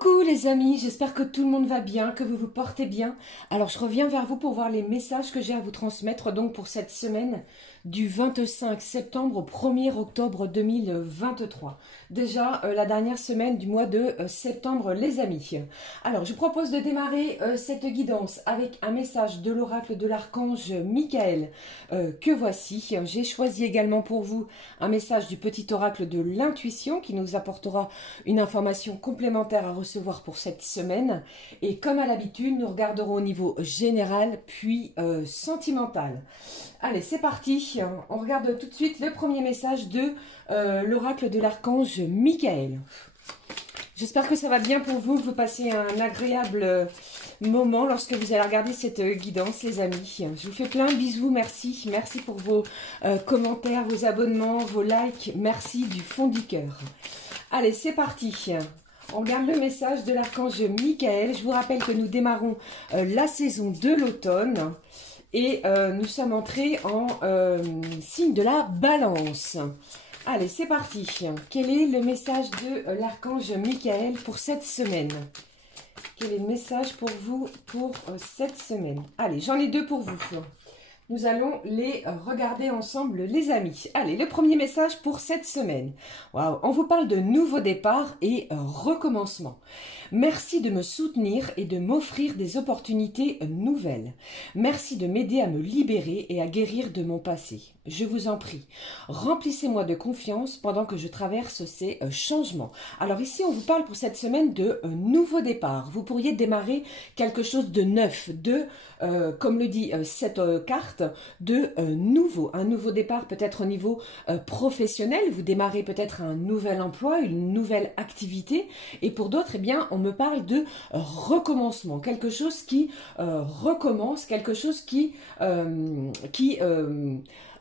Coucou les amis, j'espère que tout le monde va bien, que vous vous portez bien. Alors je reviens vers vous pour voir les messages que j'ai à vous transmettre donc pour cette semaine du 25 septembre au 1er octobre 2023. Déjà la dernière semaine du mois de septembre les amis. Alors je propose de démarrer cette guidance avec un message de l'oracle de l'archange Michael que voici. J'ai choisi également pour vous un message du petit oracle de l'intuition qui nous apportera une information complémentaire à recevoir pour cette semaine. Et comme à l'habitude, nous regarderons au niveau général puis sentimental. Allez, c'est parti. On regarde tout de suite le premier message de l'oracle de l'archange Michael. J'espère que ça va bien pour vous, que vous passez un agréable moment lorsque vous allez regarder cette guidance, les amis. Je vous fais plein de bisous, merci. Merci pour vos commentaires, vos abonnements, vos likes. Merci du fond du cœur. Allez, c'est parti. On regarde le message de l'archange Michael. Je vous rappelle que nous démarrons la saison de l'automne. Et nous sommes entrés en signe de la balance. Allez, c'est parti. Quel est le message de l'archange Michael pour cette semaine? Quel est le message pour vous pour cette semaine? Allez, j'en ai deux pour vous. Nous allons les regarder ensemble, les amis. Allez, le premier message pour cette semaine. Waouh, on vous parle de nouveau départ et recommencement. Merci de me soutenir et de m'offrir des opportunités nouvelles. Merci de m'aider à me libérer et à guérir de mon passé. Je vous en prie, remplissez-moi de confiance pendant que je traverse ces changements. Alors ici, on vous parle pour cette semaine de nouveau départ. Vous pourriez démarrer quelque chose de neuf, comme le dit cette carte, de nouveau. Un nouveau départ peut-être au niveau professionnel. Vous démarrez peut-être un nouvel emploi, une nouvelle activité. Et pour d'autres, eh bien, on me parle de recommencement. Quelque chose qui recommence, quelque chose qui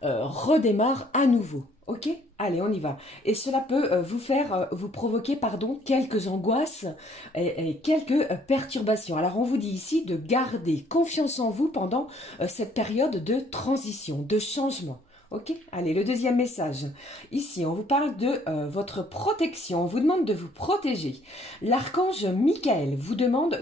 redémarre à nouveau. Ok? Allez, on y va. Et cela peut vous provoquer, pardon, quelques angoisses et quelques perturbations. Alors, on vous dit ici de garder confiance en vous pendant cette période de transition, de changement. Ok, allez, le deuxième message. Ici, on vous parle de votre protection. On vous demande de vous protéger. L'archange Michael vous demande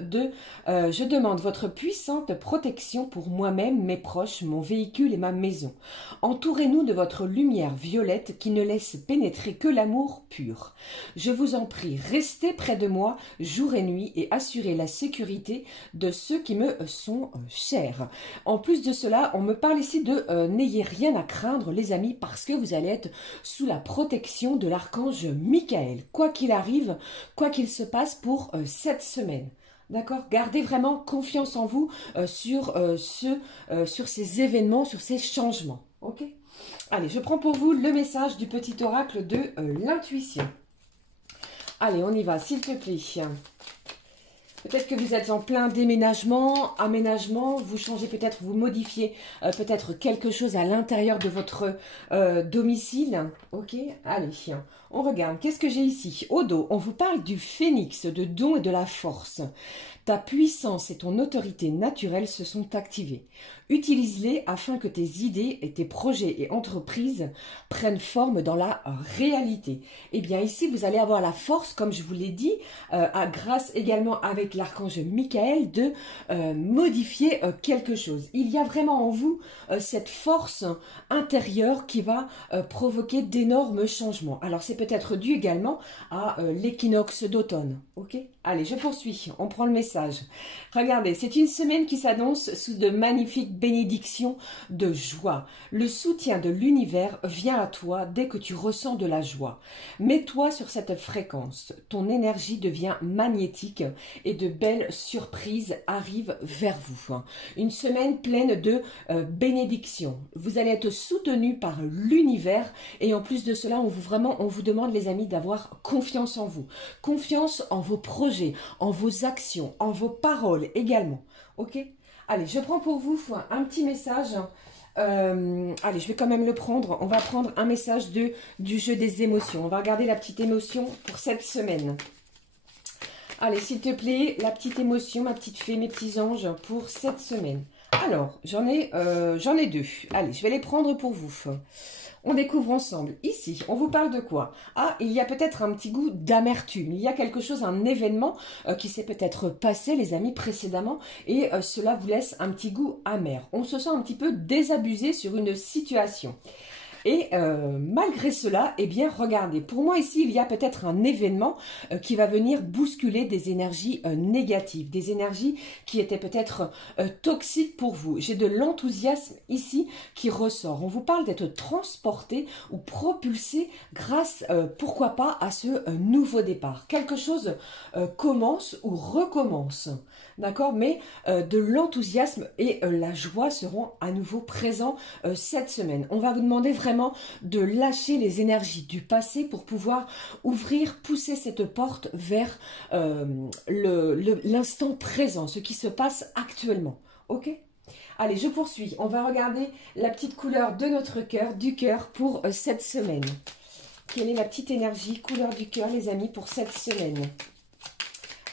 je demande votre puissante protection pour moi-même, mes proches, mon véhicule et ma maison. Entourez-nous de votre lumière violette qui ne laisse pénétrer que l'amour pur. Je vous en prie, restez près de moi jour et nuit et assurez la sécurité de ceux qui me sont chers. En plus de cela, on me parle ici de n'ayez rien à craindre, les amis, parce que vous allez être sous la protection de l'archange Michael. Quoi qu'il arrive, quoi qu'il se passe pour cette semaine. D'accord? Gardez vraiment confiance en vous sur ces événements, sur ces changements. Ok? Allez, je prends pour vous le message du petit oracle de l'intuition. Allez, on y va, s'il te plaît. Peut-être que vous êtes en plein déménagement, aménagement, vous changez peut-être, vous modifiez peut-être quelque chose à l'intérieur de votre domicile. Ok, allez, on regarde. Qu'est-ce que j'ai ici? Au dos, on vous parle du phénix, de don et de la force. Ta puissance et ton autorité naturelle se sont activées. Utilise-les afin que tes idées et tes projets et entreprises prennent forme dans la réalité. Eh bien ici, vous allez avoir la force, comme je vous l'ai dit, grâce également avec l'archange Michael, de modifier quelque chose. Il y a vraiment en vous cette force intérieure qui va provoquer d'énormes changements. Alors c'est peut-être dû également à l'équinoxe d'automne. Ok ? Allez, je poursuis. On prend le message. Regardez, c'est une semaine qui s'annonce sous de magnifiques bénédictions de joie. Le soutien de l'univers vient à toi dès que tu ressens de la joie. Mets-toi sur cette fréquence. Ton énergie devient magnétique et de belles surprises arrivent vers vous. Une semaine pleine de bénédictions. Vous allez être soutenu par l'univers et en plus de cela, on vous demande, les amis, d'avoir confiance en vous. Confiance en vos projets, en vos actions, en vos paroles également. Ok? Allez, je prends pour vous un petit message. Allez, je vais quand même le prendre. On va prendre un message du jeu des émotions. On va regarder la petite émotion pour cette semaine. Allez, s'il te plaît, la petite émotion, ma petite fée, mes petits anges, pour cette semaine. Alors, j'en ai deux. Allez, je vais les prendre pour vous. On découvre ensemble. Ici, on vous parle de quoi? Ah, il y a peut-être un petit goût d'amertume. Il y a quelque chose, un événement qui s'est peut-être passé, les amis, précédemment, et cela vous laisse un petit goût amer. On se sent un petit peu désabusé sur une situation. Et malgré cela, eh bien, regardez, pour moi ici, il y a peut-être un événement qui va venir bousculer des énergies négatives, des énergies qui étaient peut-être toxiques pour vous. J'ai de l'enthousiasme ici qui ressort. On vous parle d'être transporté ou propulsé grâce, pourquoi pas, à ce nouveau départ. Quelque chose commence ou recommence. D'accord, mais de l'enthousiasme et la joie seront à nouveau présents cette semaine. On va vous demander vraiment de lâcher les énergies du passé pour pouvoir ouvrir, pousser cette porte vers l'instant présent, ce qui se passe actuellement. Ok? Allez, je poursuis. On va regarder la petite couleur de notre cœur, du cœur pour cette semaine. Quelle est la petite énergie, couleur du cœur, les amis, pour cette semaine?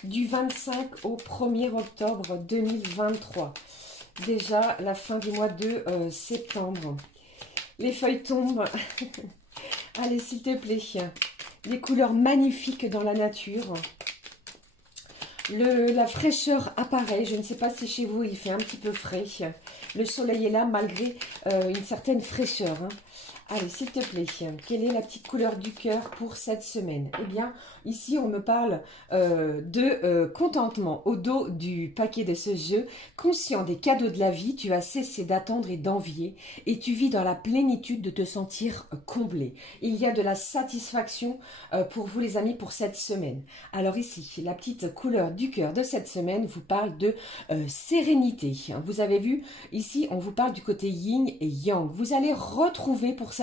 Du 25 au 1er octobre 2023. Déjà la fin du mois de septembre. Les feuilles tombent. Allez, s'il te plaît. Les couleurs magnifiques dans la nature. La fraîcheur apparaît. Je ne sais pas si chez vous il fait un petit peu frais. Le soleil est là malgré une certaine fraîcheur. Hein. Allez, s'il te plaît, quelle est la petite couleur du cœur pour cette semaine? Eh bien, ici, on me parle de contentement au dos du paquet de ce jeu. Conscient des cadeaux de la vie, tu as cessé d'attendre et d'envier et tu vis dans la plénitude de te sentir comblé. Il y a de la satisfaction pour vous, les amis, pour cette semaine. Alors ici, la petite couleur du cœur de cette semaine vous parle de sérénité. Vous avez vu, ici, on vous parle du côté yin et yang. Vous allez retrouver pour certains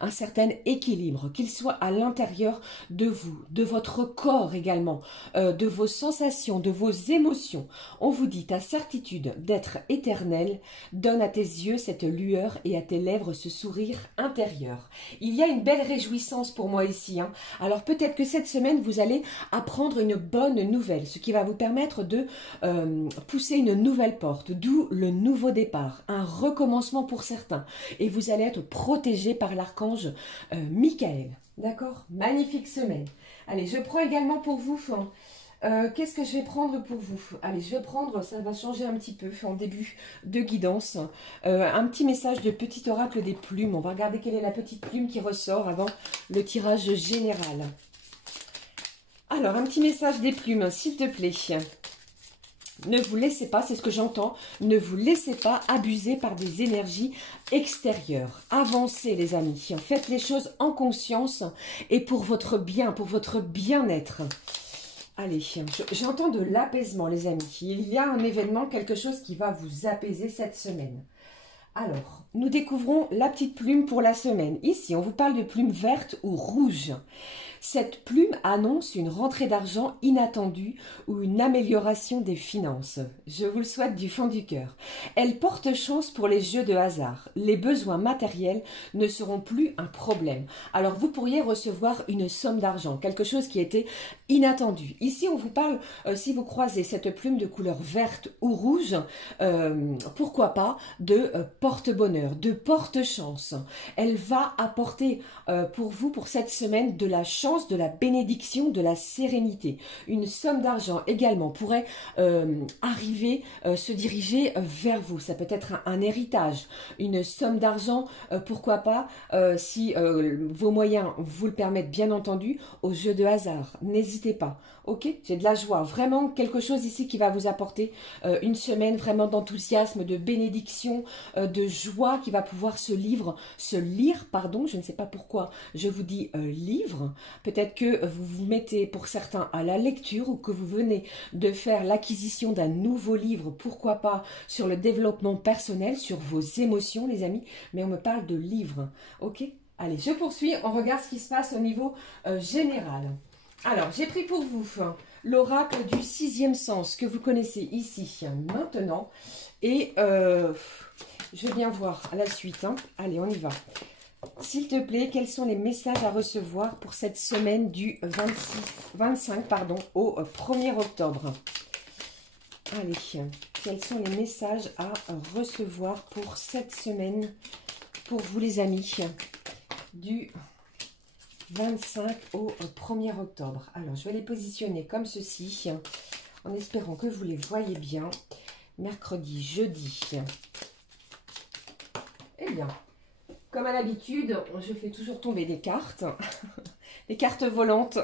un certain équilibre, qu'il soit à l'intérieur de vous, de votre corps également, de vos sensations, de vos émotions. On vous dit, ta certitude d'être éternel donne à tes yeux cette lueur et à tes lèvres ce sourire intérieur. Il y a une belle réjouissance pour moi ici. Hein. Alors peut-être que cette semaine, vous allez apprendre une bonne nouvelle, ce qui va vous permettre de pousser une nouvelle porte, d'où le nouveau départ, un recommencement pour certains. Et vous allez être protégé par l'archange Michael. D'accord? Magnifique semaine. Allez, je prends également pour vous... qu'est-ce que je vais prendre pour vous? Allez, je vais prendre, ça va changer un petit peu en début de guidance, un petit message de petit oracle des plumes. On va regarder quelle est la petite plume qui ressort avant le tirage général. Alors, un petit message des plumes, s'il te plaît. Ne vous laissez pas, c'est ce que j'entends, ne vous laissez pas abuser par des énergies extérieures. Avancez les amis, faites les choses en conscience et pour votre bien, pour votre bien-être. Allez, j'entends de l'apaisement les amis. Il y a un événement, quelque chose qui va vous apaiser cette semaine. Alors, nous découvrons la petite plume pour la semaine. Ici, on vous parle de plume verte ou rouge. Cette plume annonce une rentrée d'argent inattendue ou une amélioration des finances. Je vous le souhaite du fond du cœur. Elle porte chance pour les jeux de hasard. Les besoins matériels ne seront plus un problème. Alors vous pourriez recevoir une somme d'argent, quelque chose qui était inattendu. Ici on vous parle, si vous croisez cette plume de couleur verte ou rouge, pourquoi pas de porte-bonheur, de porte-chance. Elle va apporter pour vous, pour cette semaine, de la chance, de la bénédiction, de la sérénité. Une somme d'argent également pourrait arriver, se diriger vers vous. Ça peut être un héritage, une somme d'argent, pourquoi pas, si vos moyens vous le permettent bien entendu, au jeu de hasard. N'hésitez pas. Ok, j'ai de la joie, vraiment quelque chose ici qui va vous apporter une semaine vraiment d'enthousiasme, de bénédiction, de joie qui va pouvoir se lire, je ne sais pas pourquoi je vous dis livre. Peut-être que vous vous mettez pour certains à la lecture ou que vous venez de faire l'acquisition d'un nouveau livre, pourquoi pas sur le développement personnel, sur vos émotions les amis, mais on me parle de livres, ok? Allez, je poursuis, on regarde ce qui se passe au niveau général. Alors, j'ai pris pour vous l'oracle du sixième sens que vous connaissez ici maintenant. Et je vais bien voir à la suite. Hein. Allez, on y va. S'il te plaît, quels sont les messages à recevoir pour cette semaine du 25 au 1er octobre? Allez, quels sont les messages à recevoir pour cette semaine, pour vous les amis, du 25 au 1er octobre. Alors, je vais les positionner comme ceci, en espérant que vous les voyez bien. Mercredi, jeudi. Eh bien, comme à l'habitude, je fais toujours tomber des cartes. Des cartes volantes.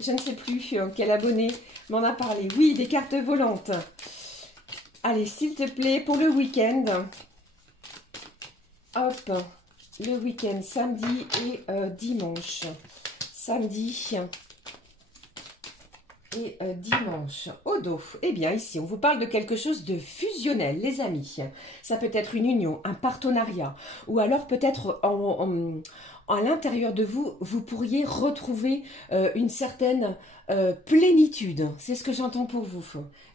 Je ne sais plus quel abonné m'en a parlé. Oui, des cartes volantes. Allez, s'il te plaît, pour le week-end. Hop, le week-end, samedi et dimanche. Samedi et dimanche. Au dos. Eh bien, ici, on vous parle de quelque chose de fusionnel, les amis. Ça peut être une union, un partenariat, ou alors peut-être à l'intérieur de vous, vous pourriez retrouver une certaine plénitude. C'est ce que j'entends pour vous.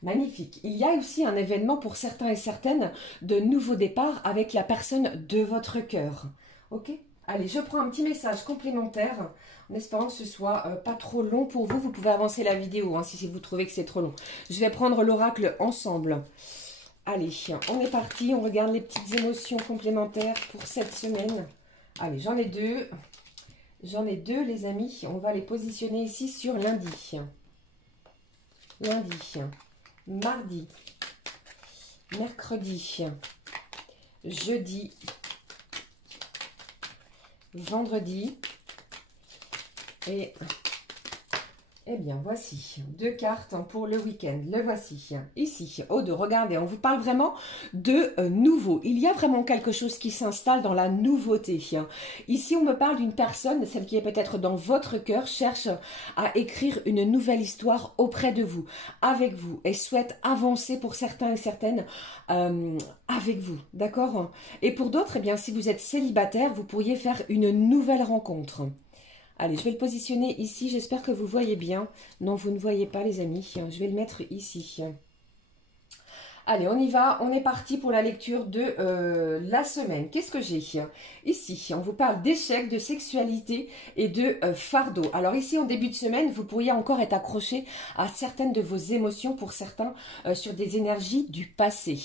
Magnifique. Il y a aussi un événement pour certains et certaines de nouveau départ avec la personne de votre cœur. Ok ? Allez, je prends un petit message complémentaire en espérant que ce soit pas trop long pour vous. Vous pouvez avancer la vidéo hein, si vous trouvez que c'est trop long. Je vais prendre l'oracle ensemble. Allez, on est parti. On regarde les petites émotions complémentaires pour cette semaine. Allez, j'en ai deux. J'en ai deux, les amis. On va les positionner ici sur lundi. Lundi, mardi, mercredi, jeudi, vendredi et eh bien voici deux cartes pour le week-end. Le voici ici au dos. Regardez, on vous parle vraiment de nouveau. Il y a vraiment quelque chose qui s'installe dans la nouveauté. Ici on me parle d'une personne, celle qui est peut-être dans votre cœur, cherche à écrire une nouvelle histoire auprès de vous, avec vous, et souhaite avancer pour certains et certaines avec vous, d'accord? Et pour d'autres, eh bien si vous êtes célibataire, vous pourriez faire une nouvelle rencontre. Allez, je vais le positionner ici. J'espère que vous voyez bien. Non, vous ne voyez pas, les amis. Je vais le mettre ici. Allez, on y va. On est parti pour la lecture de la semaine. Qu'est-ce que j'ai ici? On vous parle d'échecs, de sexualité et de fardeau. Alors ici, en début de semaine, vous pourriez encore être accroché à certaines de vos émotions, pour certains, sur des énergies du passé.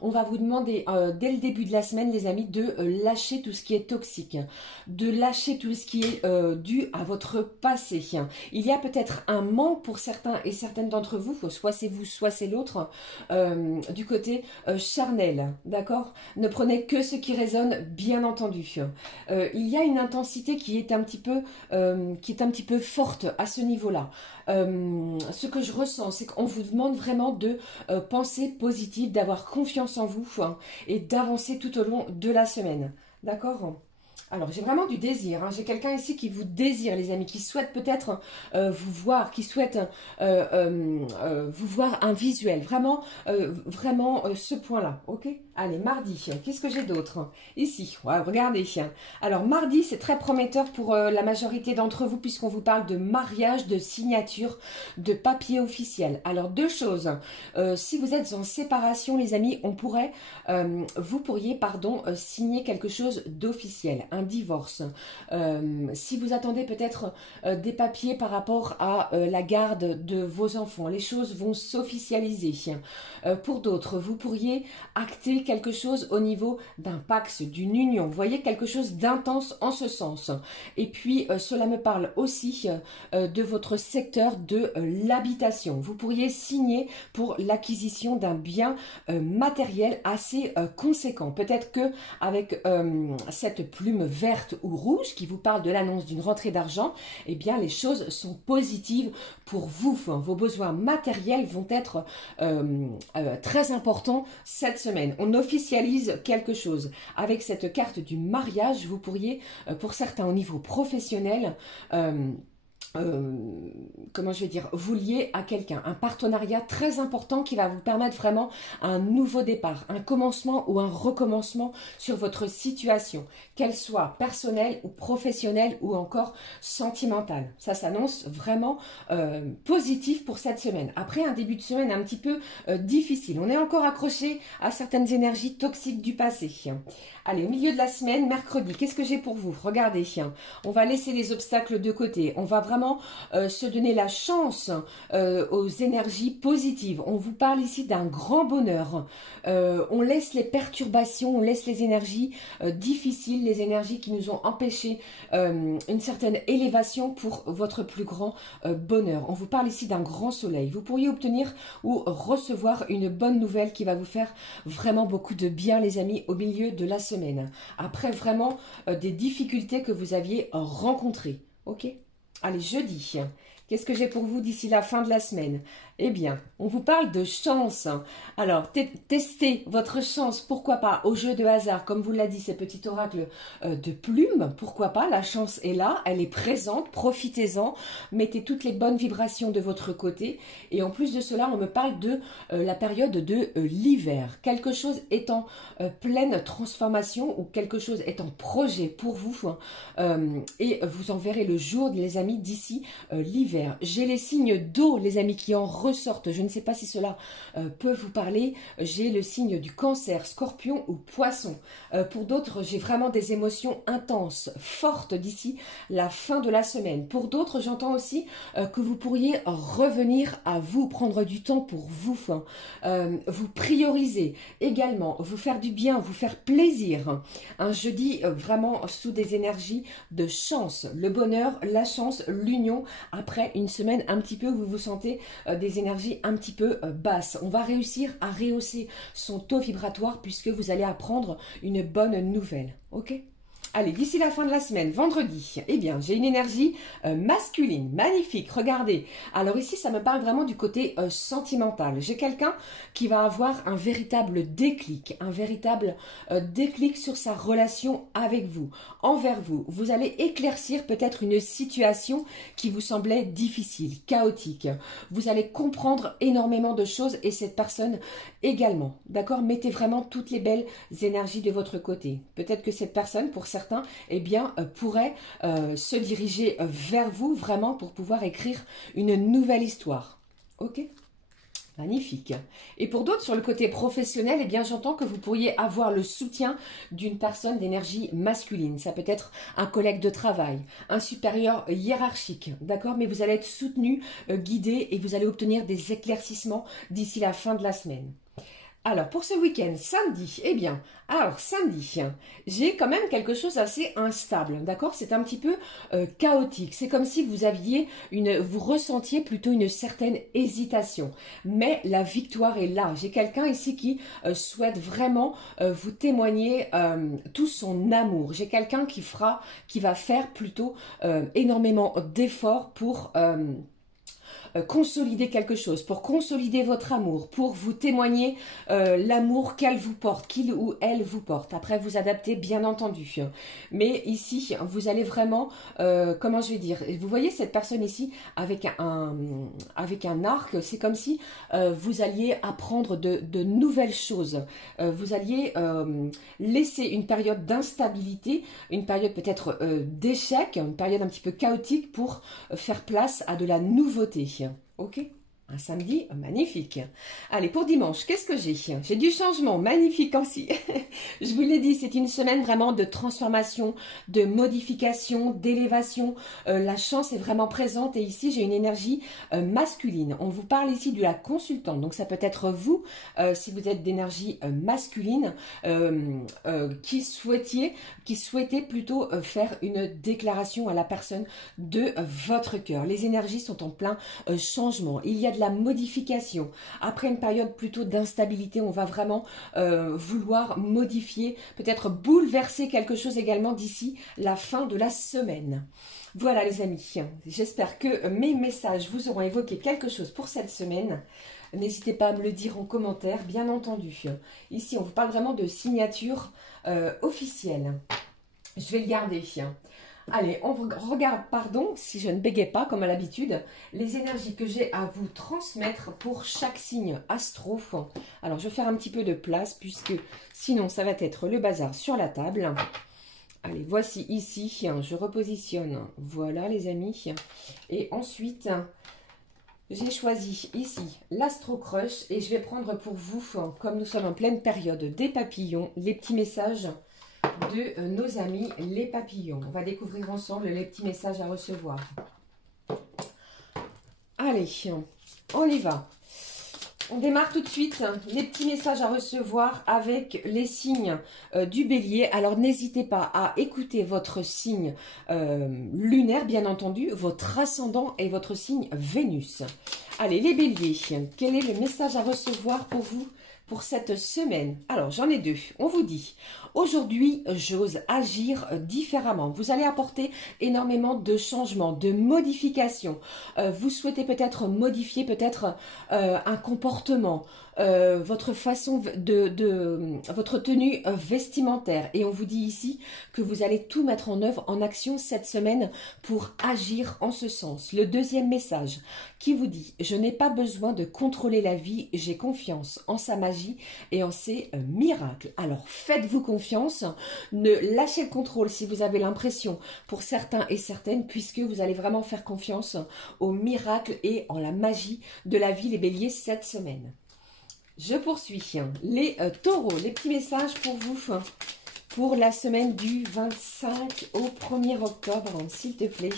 On va vous demander, dès le début de la semaine, les amis, de lâcher tout ce qui est toxique, de lâcher tout ce qui est dû à votre passé. Il y a peut-être un manque pour certains et certaines d'entre vous, soit c'est vous, soit c'est l'autre, du côté charnel, d'accord? Ne prenez que ce qui résonne, bien entendu. Il y a une intensité qui est un petit peu forte à ce niveau-là. Ce que je ressens, c'est qu'on vous demande vraiment de penser positif, d'avoir confiance en vous hein, et d'avancer tout au long de la semaine, d'accord? Alors, j'ai vraiment du désir. Hein. J'ai quelqu'un ici qui vous désire, les amis, qui souhaite peut-être vous voir, qui souhaite vous voir un visuel. Vraiment, ce point-là. Ok? Allez, mardi. Qu'est-ce que j'ai d'autre? Ici. Ouais, regardez. Alors, mardi, c'est très prometteur pour la majorité d'entre vous, puisqu'on vous parle de mariage, de signature, de papier officiel. Alors, deux choses. Si vous êtes en séparation, les amis, vous pourriez, signer quelque chose d'officiel. Un divorce. Si vous attendez peut-être des papiers par rapport à la garde de vos enfants, les choses vont s'officialiser. Pour d'autres, vous pourriez acter quelque chose au niveau d'un pax, d'une union. Vous voyez, quelque chose d'intense en ce sens. Et puis, cela me parle aussi de votre secteur de l'habitation. Vous pourriez signer pour l'acquisition d'un bien matériel assez conséquent. Peut-être que avec cette plume verte ou rouge qui vous parle de l'annonce d'une rentrée d'argent, eh bien les choses sont positives pour vous. Vos besoins matériels vont être très importants cette semaine. On officialise quelque chose. Avec cette carte du mariage, vous pourriez, pour certains au niveau professionnel, comment je vais dire, vous lier à quelqu'un, un partenariat très important qui va vous permettre vraiment un nouveau départ, un commencement ou un recommencement sur votre situation, qu'elle soit personnelle ou professionnelle ou encore sentimentale. Ça s'annonce vraiment positif pour cette semaine. Après un début de semaine un petit peu difficile, on est encore accroché à certaines énergies toxiques du passé. Allez, au milieu de la semaine, mercredi, qu'est-ce que j'ai pour vous? Regardez, on va laisser les obstacles de côté, on va vraiment vraiment se donner la chance aux énergies positives. On vous parle ici d'un grand bonheur. On laisse les perturbations, on laisse les énergies difficiles, les énergies qui nous ont empêché une certaine élévation pour votre plus grand bonheur. On vous parle ici d'un grand soleil. Vous pourriez obtenir ou recevoir une bonne nouvelle qui va vous faire vraiment beaucoup de bien, les amis, au milieu de la semaine. Après vraiment des difficultés que vous aviez rencontrées. Ok? Allez, jeudi. Qu'est-ce que j'ai pour vous d'ici la fin de la semaine? Eh bien, on vous parle de chance. Alors, testez votre chance, pourquoi pas, au jeu de hasard. Comme vous l'a dit, ce petit oracle de plumes, pourquoi pas, la chance est là, elle est présente, profitez-en. Mettez toutes les bonnes vibrations de votre côté. Et en plus de cela, on me parle de la période de l'hiver. Quelque chose est en pleine transformation ou quelque chose est en projet pour vous. Et vous en verrez le jour, les amis, d'ici l'hiver. J'ai les signes d'eau, les amis, qui en ressortent. Je ne sais pas si cela peut vous parler. J'ai le signe du cancer, scorpion ou poisson. Pour d'autres, j'ai vraiment des émotions intenses, fortes d'ici la fin de la semaine. Pour d'autres, j'entends aussi que vous pourriez revenir à vous, prendre du temps pour vous, vous prioriser également, vous faire du bien, vous faire plaisir. Un jeudi vraiment sous des énergies de chance, le bonheur, la chance, l'union. Après une semaine un petit peu où vous vous sentez des énergies un petit peu basses. On va réussir à rehausser son taux vibratoire puisque vous allez apprendre une bonne nouvelle. Ok ? Allez, d'ici la fin de la semaine, vendredi, eh bien, j'ai une énergie masculine, magnifique, regardez. Alors ici, ça me parle vraiment du côté sentimental. J'ai quelqu'un qui va avoir un véritable déclic sur sa relation avec vous, envers vous. Vous allez éclaircir peut-être une situation qui vous semblait difficile, chaotique. Vous allez comprendre énormément de choses et cette personne également. D'accord? Mettez vraiment toutes les belles énergies de votre côté. Peut-être que cette personne, pour certains, eh bien, pourrait se diriger vers vous vraiment pour pouvoir écrire une nouvelle histoire. Ok? Magnifique. Et pour d'autres, sur le côté professionnel, eh bien, j'entends que vous pourriez avoir le soutien d'une personne d'énergie masculine. Ça peut être un collègue de travail, un supérieur hiérarchique, d'accord? Mais vous allez être soutenu, guidé et vous allez obtenir des éclaircissements d'ici la fin de la semaine. Alors, pour ce week-end, samedi, eh bien, alors samedi, j'ai quand même quelque chose d'assez instable, d'accord? C'est un petit peu chaotique. C'est comme si vous ressentiez plutôt une certaine hésitation. Mais la victoire est là. J'ai quelqu'un ici qui souhaite vraiment vous témoigner tout son amour. J'ai quelqu'un qui va faire plutôt énormément d'efforts pour consolider quelque chose, pour consolider votre amour, pour vous témoigner l'amour qu'elle vous porte, qu'il ou elle vous porte. Après, vous adaptez, bien entendu. Mais ici, vous allez vraiment, comment je vais dire, vous voyez cette personne ici avec un arc, c'est comme si vous alliez apprendre de nouvelles choses. Vous alliez laisser une période d'instabilité, une période peut-être d'échec, une période un petit peu chaotique pour faire place à de la nouveauté. Ok? Un samedi magnifique. Allez, pour dimanche, qu'est-ce que j'ai? J'ai du changement, magnifique aussi. Je vous l'ai dit, c'est une semaine vraiment de transformation, de modification, d'élévation. La chance est vraiment présente et ici, j'ai une énergie masculine. On vous parle ici de la consultante. Donc, ça peut être vous, si vous êtes d'énergie masculine, qui souhaitez plutôt faire une déclaration à la personne de votre cœur. Les énergies sont en plein changement. Il y a de la modification. Après une période plutôt d'instabilité, on va vraiment vouloir modifier, peut-être bouleverser quelque chose également d'ici la fin de la semaine. Voilà les amis, j'espère que mes messages vous auront évoqué quelque chose pour cette semaine. N'hésitez pas à me le dire en commentaire, bien entendu. Ici, on vous parle vraiment de signature officielle. Je vais le garder. Allez, on regarde, pardon, si je ne bégaye pas comme à l'habitude, les énergies que j'ai à vous transmettre pour chaque signe astro. Alors, je vais faire un petit peu de place puisque sinon, ça va être le bazar sur la table. Allez, voici ici, je repositionne. Voilà les amis. Et ensuite, j'ai choisi ici l'Astro Crush et je vais prendre pour vous, comme nous sommes en pleine période des papillons, les petits messages de nos amis les papillons. On va découvrir ensemble les petits messages à recevoir. Allez, on y va. On démarre tout de suite les petits messages à recevoir avec les signes du bélier. Alors n'hésitez pas à écouter votre signe lunaire, bien entendu, votre ascendant et votre signe Vénus. Allez, les béliers, quel est le message à recevoir pour vous pour cette semaine? Alors, j'en ai deux. On vous dit, aujourd'hui, j'ose agir différemment. Vous allez apporter énormément de changements, de modifications. Vous souhaitez peut-être modifier un comportement, votre façon votre tenue vestimentaire. Et on vous dit ici que vous allez tout mettre en œuvre, en action cette semaine pour agir en ce sens. Le deuxième message qui vous dit, je n'ai pas besoin de contrôler la vie, j'ai confiance en sa magie et en ses miracles. Alors faites-vous confiance, ne lâchez le contrôle si vous avez l'impression pour certains et certaines, puisque vous allez vraiment faire confiance aux miracles et en la magie de la vie, les béliers, cette semaine. Je poursuis. Les taureaux, les petits messages pour vous pour la semaine du 25 au 1er octobre, s'il te plaît.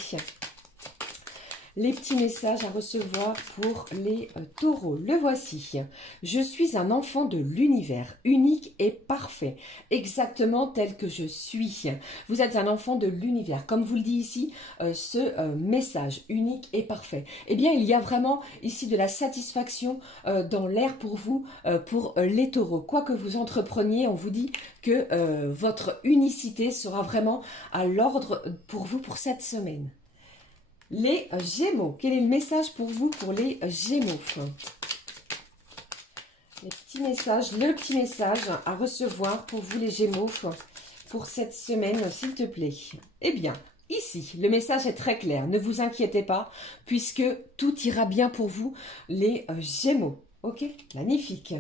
Les petits messages à recevoir pour les taureaux. Le voici. Je suis un enfant de l'univers, unique et parfait, exactement tel que je suis. Vous êtes un enfant de l'univers. Comme vous le dit ici, ce message unique et parfait. Eh bien, il y a vraiment ici de la satisfaction dans l'air pour vous, pour les taureaux. Quoi que vous entrepreniez, on vous dit que votre unicité sera vraiment à l'ordre pour vous pour cette semaine. Les Gémeaux, quel est le message pour vous pour les Gémeaux? Les petits messages, le petit message à recevoir pour vous les Gémeaux pour cette semaine, s'il te plaît. Eh bien, ici, le message est très clair, ne vous inquiétez pas, puisque tout ira bien pour vous, les Gémeaux. Ok, magnifique.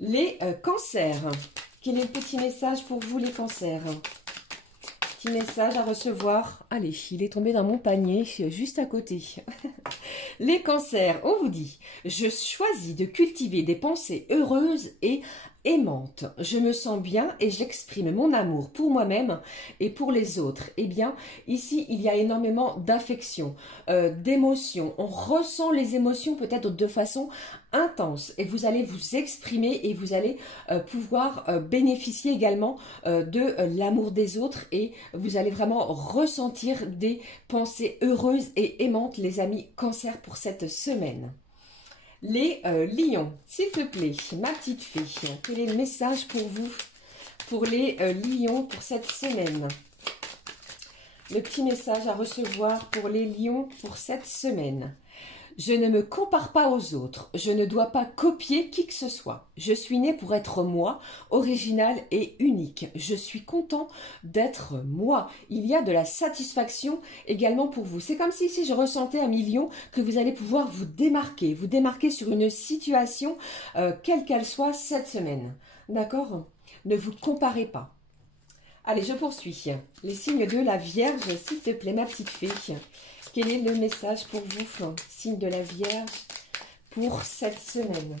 Les Cancers, quel est le petit message pour vous les Cancers? Petit message à recevoir. Allez, il est tombé dans mon panier, juste à côté. Les Cancers, on vous dit, je choisis de cultiver des pensées heureuses et aimantes. Je me sens bien et j'exprime mon amour pour moi-même et pour les autres. Eh bien, ici, il y a énormément d'affection, d'émotions. On ressent les émotions peut-être de façon intense et vous allez vous exprimer et vous allez pouvoir bénéficier également de l'amour des autres et vous allez vraiment ressentir des pensées heureuses et aimantes, les amis Cancer, pour cette semaine. Les lions, s'il te plaît, ma petite fée, quel est le message pour vous, pour les lions pour cette semaine? Le petit message à recevoir pour les lions pour cette semaine. Je ne me compare pas aux autres, je ne dois pas copier qui que ce soit. Je suis né pour être moi, original et unique. Je suis content d'être moi. Il y a de la satisfaction également pour vous. C'est comme si je ressentais un million que vous allez pouvoir vous démarquer sur une situation, quelle qu'elle soit, cette semaine. D'accord? Ne vous comparez pas. Allez, je poursuis. Les signes de la Vierge, s'il te plaît, ma petite fée. Quel est le message pour vous, signe de la Vierge, pour cette semaine?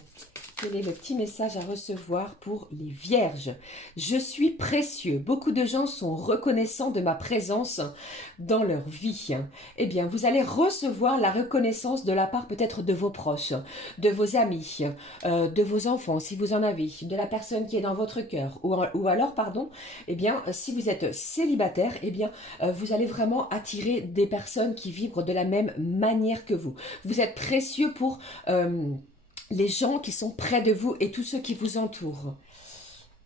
Quel est le petit message à recevoir pour les Vierges? Je suis précieux. Beaucoup de gens sont reconnaissants de ma présence dans leur vie. Eh bien, vous allez recevoir la reconnaissance de la part peut-être de vos proches, de vos amis, de vos enfants, si vous en avez, de la personne qui est dans votre cœur. Ou alors, pardon, eh bien, si vous êtes célibataire, eh bien, vous allez vraiment attirer des personnes qui vibrent de la même manière que vous. Vous êtes précieux pour les gens qui sont près de vous et tous ceux qui vous entourent.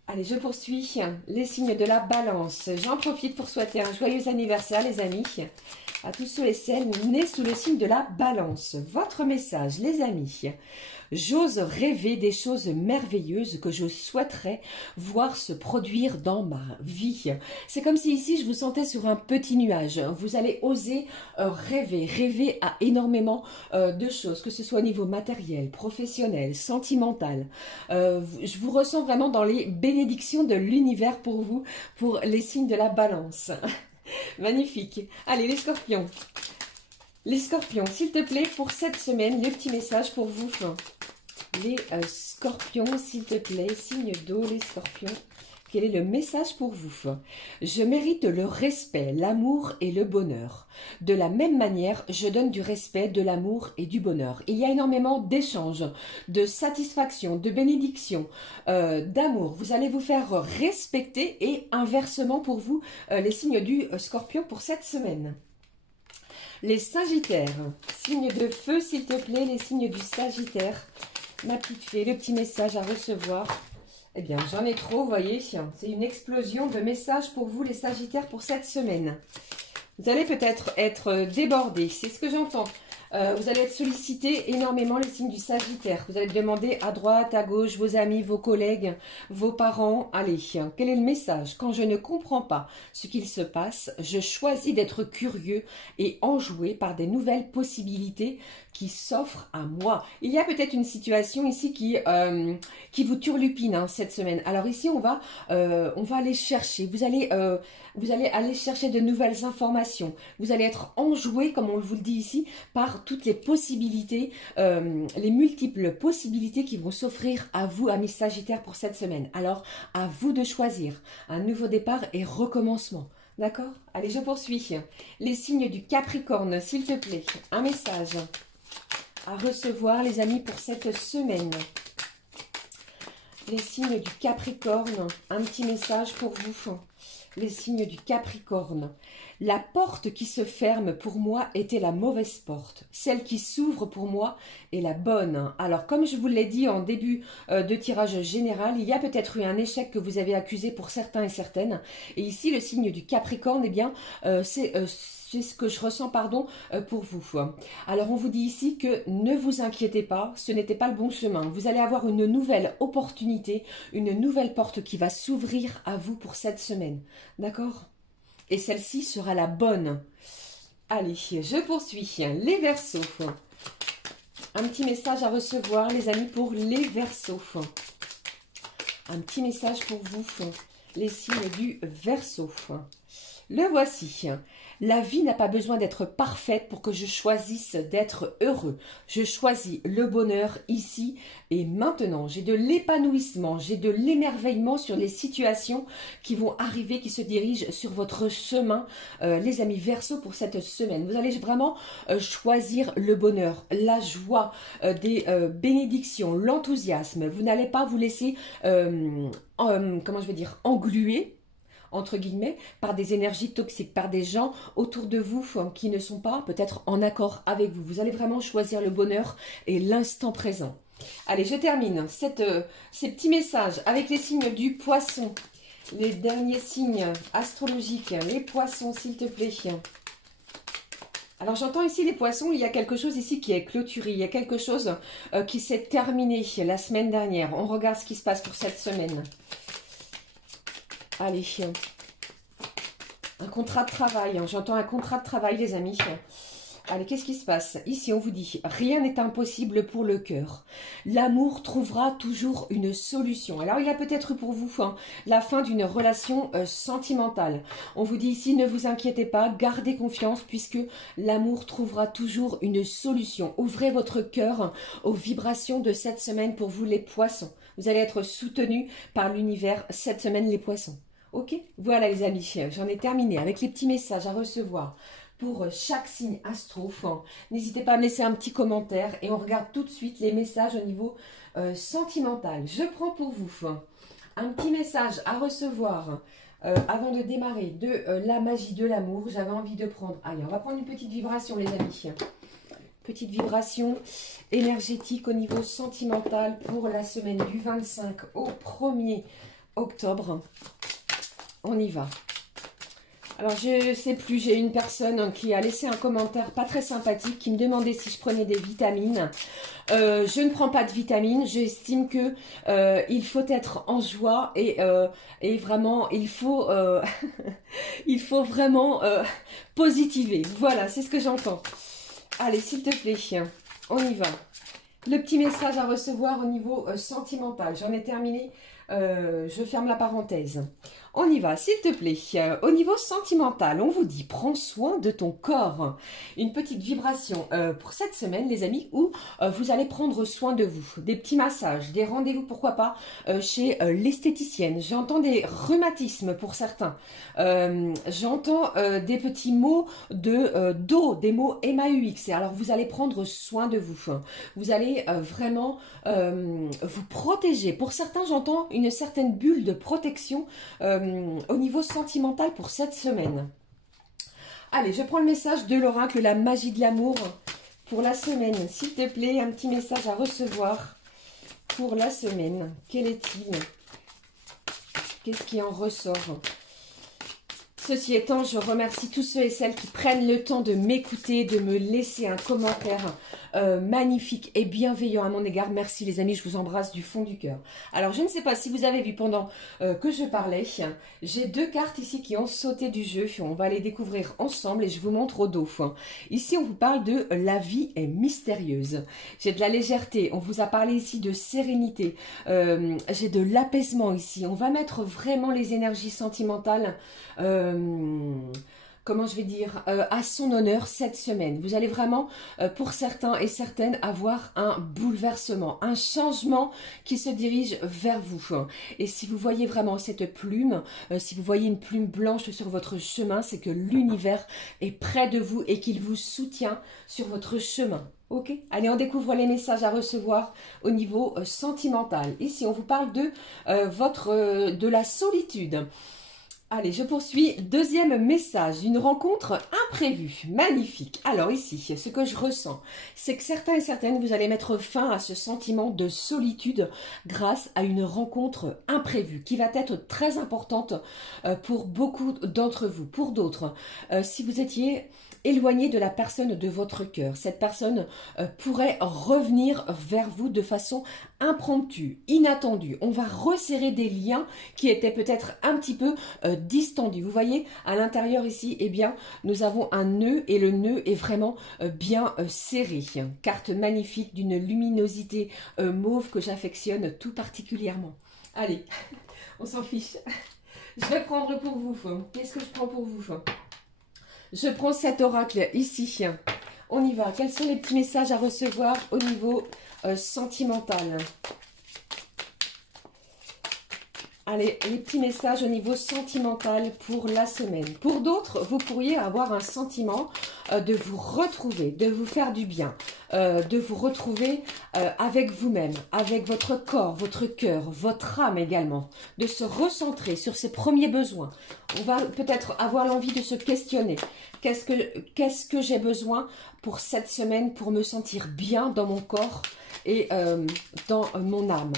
Allez, je poursuis. Les signes de la Balance. J'en profite pour souhaiter un joyeux anniversaire, les amis, à tous ceux et celles nés sous le signe de la Balance. Votre message, les amis. J'ose rêver des choses merveilleuses que je souhaiterais voir se produire dans ma vie. C'est comme si ici je vous sentais sur un petit nuage. Vous allez oser rêver à énormément de choses, que ce soit au niveau matériel, professionnel, sentimental. Je vous ressens vraiment dans les bénédictions de l'univers pour vous, pour les signes de la Balance. Magnifique. Allez, les Scorpions. Les Scorpions, s'il te plaît, pour cette semaine, les petits messages pour vous. Les Scorpions, s'il te plaît, signe d'eau, les Scorpions. Quel est le message pour vous? Je mérite le respect, l'amour et le bonheur. De la même manière, je donne du respect, de l'amour et du bonheur. Il y a énormément d'échanges, de satisfaction, de bénédiction, d'amour. Vous allez vous faire respecter et inversement pour vous, les signes du Scorpion pour cette semaine. Les Sagittaires, signes de feu s'il te plaît, les signes du Sagittaire. Ma petite fée, le petit message à recevoir. Eh bien, j'en ai trop, vous voyez. C'est une explosion de messages pour vous, les Sagittaires, pour cette semaine. Vous allez peut-être être débordés, c'est ce que j'entends. Vous allez être sollicité énormément, les signes du Sagittaire. Vous allez demander à droite, à gauche, vos amis, vos collègues, vos parents. Allez, quel est le message? Quand je ne comprends pas ce qu'il se passe, je choisis d'être curieux et enjoué par des nouvelles possibilités qui s'offrent à moi. Il y a peut-être une situation ici qui vous turlupine hein, cette semaine. Alors ici, on va aller chercher. Vous allez aller chercher de nouvelles informations. Vous allez être enjoué, comme on vous le dit ici, par toutes les possibilités, les multiples possibilités qui vont s'offrir à vous, amis Sagittaires, pour cette semaine. Alors, à vous de choisir un nouveau départ et recommencement. D'accord? Allez, je poursuis. Les signes du Capricorne, s'il te plaît. Un message à recevoir, les amis, pour cette semaine. Les signes du Capricorne, un petit message pour vous. Les signes du Capricorne. La porte qui se ferme pour moi était la mauvaise porte. Celle qui s'ouvre pour moi est la bonne. Alors, comme je vous l'ai dit en début de tirage général, il y a peut-être eu un échec que vous avez accusé pour certains et certaines. Et ici, le signe du Capricorne, eh bien, c'est ce que je ressens, pardon, pour vous. Alors, on vous dit ici que ne vous inquiétez pas, ce n'était pas le bon chemin. Vous allez avoir une nouvelle opportunité, une nouvelle porte qui va s'ouvrir à vous pour cette semaine. D'accord ? Et celle-ci sera la bonne. Allez, je poursuis. Les Verseaux. Un petit message à recevoir, les amis, pour les Verseaux. Un petit message pour vous, les signes du Verseau. Le voici. La vie n'a pas besoin d'être parfaite pour que je choisisse d'être heureux. Je choisis le bonheur ici et maintenant. J'ai de l'épanouissement, j'ai de l'émerveillement sur les situations qui vont arriver, qui se dirigent sur votre chemin, les amis Verseaux, pour cette semaine. Vous allez vraiment choisir le bonheur, la joie, des bénédictions, l'enthousiasme. Vous n'allez pas vous laisser, comment je vais dire, engluer, entre guillemets, par des énergies toxiques, par des gens autour de vous qui ne sont pas peut-être en accord avec vous. Vous allez vraiment choisir le bonheur et l'instant présent. Allez, je termine ces petits messages avec les signes du Poisson. Les derniers signes astrologiques, les Poissons, s'il te plaît. Alors j'entends ici les Poissons, il y a quelque chose ici qui est clôturé, il y a quelque chose qui s'est terminé la semaine dernière. On regarde ce qui se passe pour cette semaine. Allez, un contrat de travail, j'entends un contrat de travail les amis. Allez, qu'est-ce qui se passe? Ici, on vous dit, rien n'est impossible pour le cœur. L'amour trouvera toujours une solution. Alors, il y a peut-être pour vous la fin d'une relation sentimentale. On vous dit ici, ne vous inquiétez pas, gardez confiance puisque l'amour trouvera toujours une solution. Ouvrez votre cœur aux vibrations de cette semaine pour vous les Poissons. Vous allez être soutenus par l'univers cette semaine les Poissons. Ok? Voilà les amis, j'en ai terminé avec les petits messages à recevoir pour chaque signe astro. N'hésitez pas à me laisser un petit commentaire et on regarde tout de suite les messages au niveau sentimental. Je prends pour vous un petit message à recevoir avant de démarrer de la magie de l'amour. J'avais envie de prendre, allez, on va prendre une petite vibration les amis. Petite vibration énergétique au niveau sentimental pour la semaine du 25 au 1er octobre. On y va. Alors, je ne sais plus, j'ai une personne qui a laissé un commentaire pas très sympathique qui me demandait si je prenais des vitamines. Je ne prends pas de vitamines. J'estime que il faut être en joie et vraiment, il faut, il faut vraiment positiver. Voilà, c'est ce que j'entends. Allez, s'il te plaît, on y va. Le petit message à recevoir au niveau sentimental. J'en ai terminé Je ferme la parenthèse. On y va, s'il te plaît. Au niveau sentimental, on vous dit, prends soin de ton corps. Une petite vibration pour cette semaine, les amis, où vous allez prendre soin de vous. Des petits massages, des rendez-vous, pourquoi pas, chez l'esthéticienne. J'entends des rhumatismes pour certains. J'entends des petits mots de dos, des mots MAUX. Alors, vous allez prendre soin de vous. Vous allez vraiment vous protéger. Pour certains, j'entends une certaine bulle de protection au niveau sentimental pour cette semaine. Allez, je prends le message de l'oracle, la magie de l'amour pour la semaine. S'il te plaît, un petit message à recevoir pour la semaine. Quel est-il? Qu'est-ce qui en ressort? Ceci étant, je remercie tous ceux et celles qui prennent le temps de m'écouter, de me laisser un commentaire magnifique et bienveillant à mon égard. Merci les amis, je vous embrasse du fond du cœur. Alors, je ne sais pas si vous avez vu pendant que je parlais, j'ai deux cartes ici qui ont sauté du jeu. On va les découvrir ensemble et je vous montre au dos. Ici, on vous parle de la vie est mystérieuse. J'ai de la légèreté, on vous a parlé ici de sérénité. J'ai de l'apaisement ici. On va mettre vraiment les énergies sentimentales comment je vais dire, à son honneur cette semaine. Vous allez vraiment, pour certains et certaines, avoir un bouleversement, un changement qui se dirige vers vous. Et si vous voyez vraiment cette plume, si vous voyez une plume blanche sur votre chemin, c'est que l'univers est près de vous et qu'il vous soutient sur votre chemin. Ok, allez, on découvre les messages à recevoir au niveau sentimental. Ici, on vous parle de, de la solitude. Allez, je poursuis. Deuxième message, une rencontre imprévue, magnifique. Alors ici, ce que je ressens, c'est que certains et certaines, vous allez mettre fin à ce sentiment de solitude grâce à une rencontre imprévue qui va être très importante pour beaucoup d'entre vous. Pour d'autres, si vous étiez éloigné de la personne de votre cœur, cette personne pourrait revenir vers vous de façon impromptue, inattendue. On va resserrer des liens qui étaient peut-être un petit peu distendus. Vous voyez, à l'intérieur ici, eh bien, nous avons un nœud et le nœud est vraiment bien serré. Carte magnifique d'une luminosité mauve que j'affectionne tout particulièrement. Allez, on s'en fiche. Je vais prendre pour vous. Qu'est-ce que je prends pour vous? Je prends cet oracle ici. On y va. Quels sont les petits messages à recevoir au niveau sentimental? Allez, les petits messages au niveau sentimental pour la semaine. Pour d'autres, vous pourriez avoir un sentiment de vous retrouver, de vous faire du bien, de vous retrouver avec vous-même, avec votre corps, votre cœur, votre âme également, de se recentrer sur ses premiers besoins. On va peut-être avoir l'envie de se questionner. Qu'est-ce que j'ai besoin pour cette semaine pour me sentir bien dans mon corps et dans mon âme?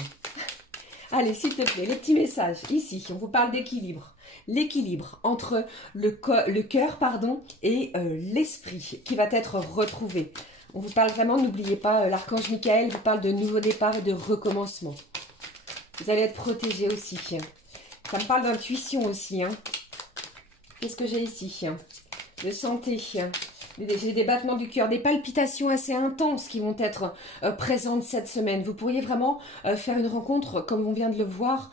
Allez, s'il te plaît, les petits messages. Ici, on vous parle d'équilibre. L'équilibre entre le cœur et l'esprit qui va être retrouvé. On vous parle vraiment, n'oubliez pas, l'archange Michael vous parle de nouveau départ et de recommencement. Vous allez être protégé aussi. Ça me parle d'intuition aussi. Qu'est-ce que j'ai ici? De santé. J'ai des battements du cœur, des palpitations assez intenses qui vont être présentes cette semaine. Vous pourriez vraiment faire une rencontre, comme on vient de le voir,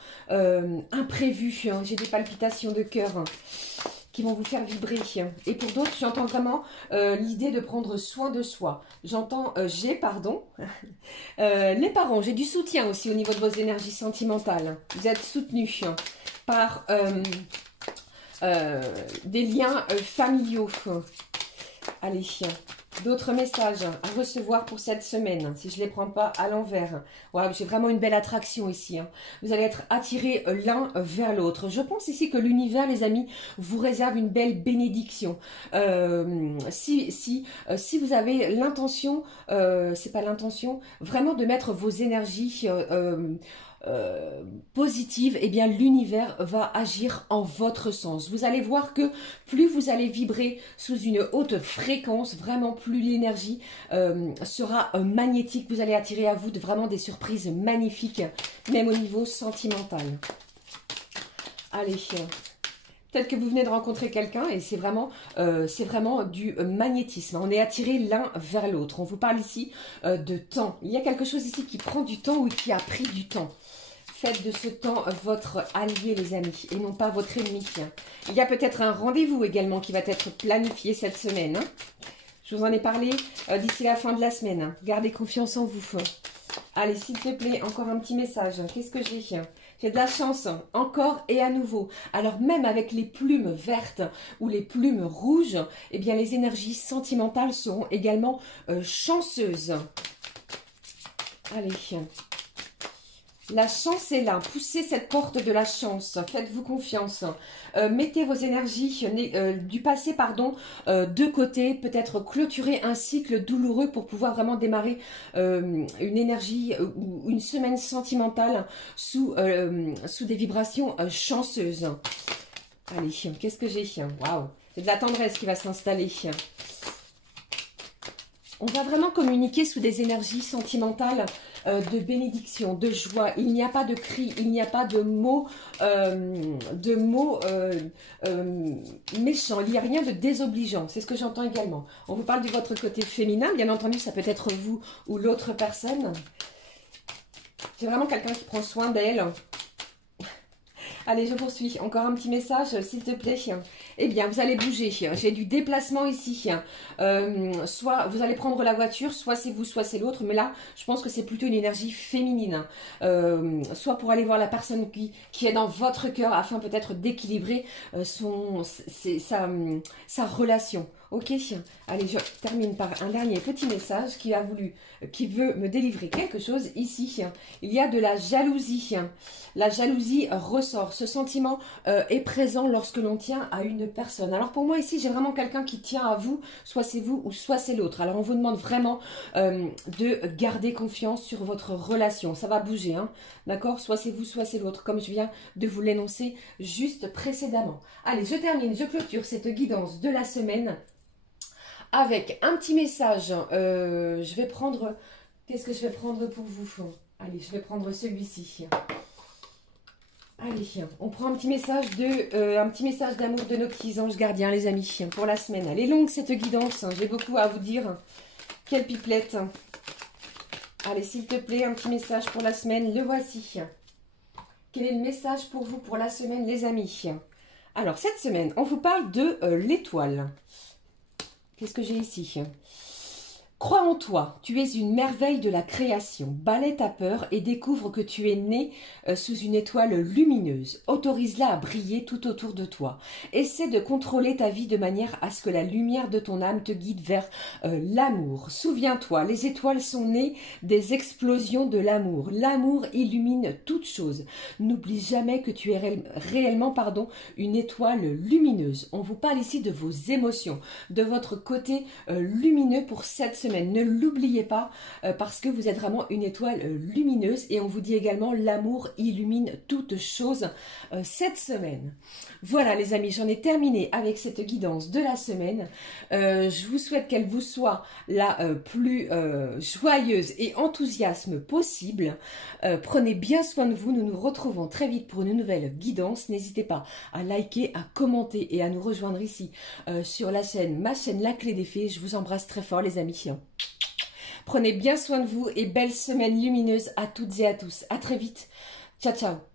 imprévue. J'ai des palpitations de cœur qui vont vous faire vibrer. Et pour d'autres, j'entends vraiment l'idée de prendre soin de soi. J'entends, les parents, j'ai du soutien aussi au niveau de vos énergies sentimentales. Vous êtes soutenus par des liens familiaux. Allez, d'autres messages à recevoir pour cette semaine, si je ne les prends pas à l'envers. Voilà, j'ai vraiment une belle attraction ici. Vous allez être attirés l'un vers l'autre. Je pense ici que l'univers, les amis, vous réserve une belle bénédiction. Si vous avez l'intention, c'est pas l'intention, vraiment de mettre vos énergies positive, eh bien l'univers va agir en votre sens. Vous allez voir que plus vous allez vibrer sous une haute fréquence, vraiment plus l'énergie sera magnétique. Vous allez attirer à vous vraiment des surprises magnifiques, même au niveau sentimental. Allez, peut-être que vous venez de rencontrer quelqu'un et c'est vraiment du magnétisme. On est attiré l'un vers l'autre. On vous parle ici de temps. Il y a quelque chose ici qui prend du temps ou qui a pris du temps. Faites de ce temps votre allié, les amis, et non pas votre ennemi. Il y a peut-être un rendez-vous également qui va être planifié cette semaine. Je vous en ai parlé d'ici la fin de la semaine. Gardez confiance en vous. Allez, s'il te plaît, encore un petit message. Qu'est-ce que j'ai? J'ai de la chance, encore et à nouveau. Alors même avec les plumes vertes ou les plumes rouges, eh bien les énergies sentimentales seront également chanceuses. Allez. La chance est là. Poussez cette porte de la chance. Faites-vous confiance. Mettez vos énergies du passé, de côté. Peut-être clôturer un cycle douloureux pour pouvoir vraiment démarrer une énergie ou une semaine sentimentale sous des vibrations chanceuses. Allez, qu'est-ce que j'ai? Waouh, c'est de la tendresse qui va s'installer. On va vraiment communiquer sous des énergies sentimentales de bénédiction, de joie. Il n'y a pas de cris, il n'y a pas de mots, méchants. Il n'y a rien de désobligeant. C'est ce que j'entends également. On vous parle de votre côté féminin. Bien entendu, ça peut être vous ou l'autre personne. J'ai vraiment quelqu'un qui prend soin d'elle. Allez, je poursuis. Encore un petit message, s'il te plaît. Eh bien, vous allez bouger. J'ai du déplacement ici. Soit vous allez prendre la voiture, soit c'est vous, soit c'est l'autre. Mais là, je pense que c'est plutôt une énergie féminine. Soit pour aller voir la personne qui est dans votre cœur afin peut-être d'équilibrer sa relation. Ok, allez, je termine par un dernier petit message qui veut me délivrer quelque chose ici. Il y a de la jalousie. La jalousie ressort. Ce sentiment est présent lorsque l'on tient à une personne. Alors pour moi ici, j'ai vraiment quelqu'un qui tient à vous. Soit c'est vous ou soit c'est l'autre. Alors on vous demande vraiment de garder confiance sur votre relation. Ça va bouger, hein, d'accord? Soit c'est vous, soit c'est l'autre, comme je viens de vous l'énoncer juste précédemment. Allez, je termine, je clôture cette guidance de la semaine avec un petit message. Je vais prendre... Qu'est-ce que je vais prendre pour vous? Allez, je vais prendre celui-ci. Allez, on prend un petit message d'amour de nos petits anges gardiens, les amis, pour la semaine. Elle est longue, cette guidance. J'ai beaucoup à vous dire. Quelle pipelette. Allez, s'il te plaît, un petit message pour la semaine. Le voici. Quel est le message pour vous pour la semaine, les amis? Alors, cette semaine, on vous parle de l'étoile. Qu'est-ce que j'ai ici? Crois en toi, tu es une merveille de la création. Balaie ta peur et découvre que tu es né sous une étoile lumineuse. Autorise-la à briller tout autour de toi. Essaie de contrôler ta vie de manière à ce que la lumière de ton âme te guide vers l'amour. Souviens-toi, les étoiles sont nées des explosions de l'amour. L'amour illumine toute chose. N'oublie jamais que tu es réellement une étoile lumineuse. On vous parle ici de vos émotions, de votre côté lumineux pour cette semaine. Ne l'oubliez pas parce que vous êtes vraiment une étoile lumineuse et on vous dit également l'amour illumine toute chose cette semaine. Voilà les amis, j'en ai terminé avec cette guidance de la semaine. Je vous souhaite qu'elle vous soit la plus joyeuse et enthousiasme possible. Prenez bien soin de vous, nous nous retrouvons très vite pour une nouvelle guidance. N'hésitez pas à liker, à commenter et à nous rejoindre ici sur la chaîne, ma chaîne La Clé des Fées. Je vous embrasse très fort les amis. Prenez bien soin de vous et belle semaine lumineuse à toutes et à tous. À très vite. Ciao, ciao.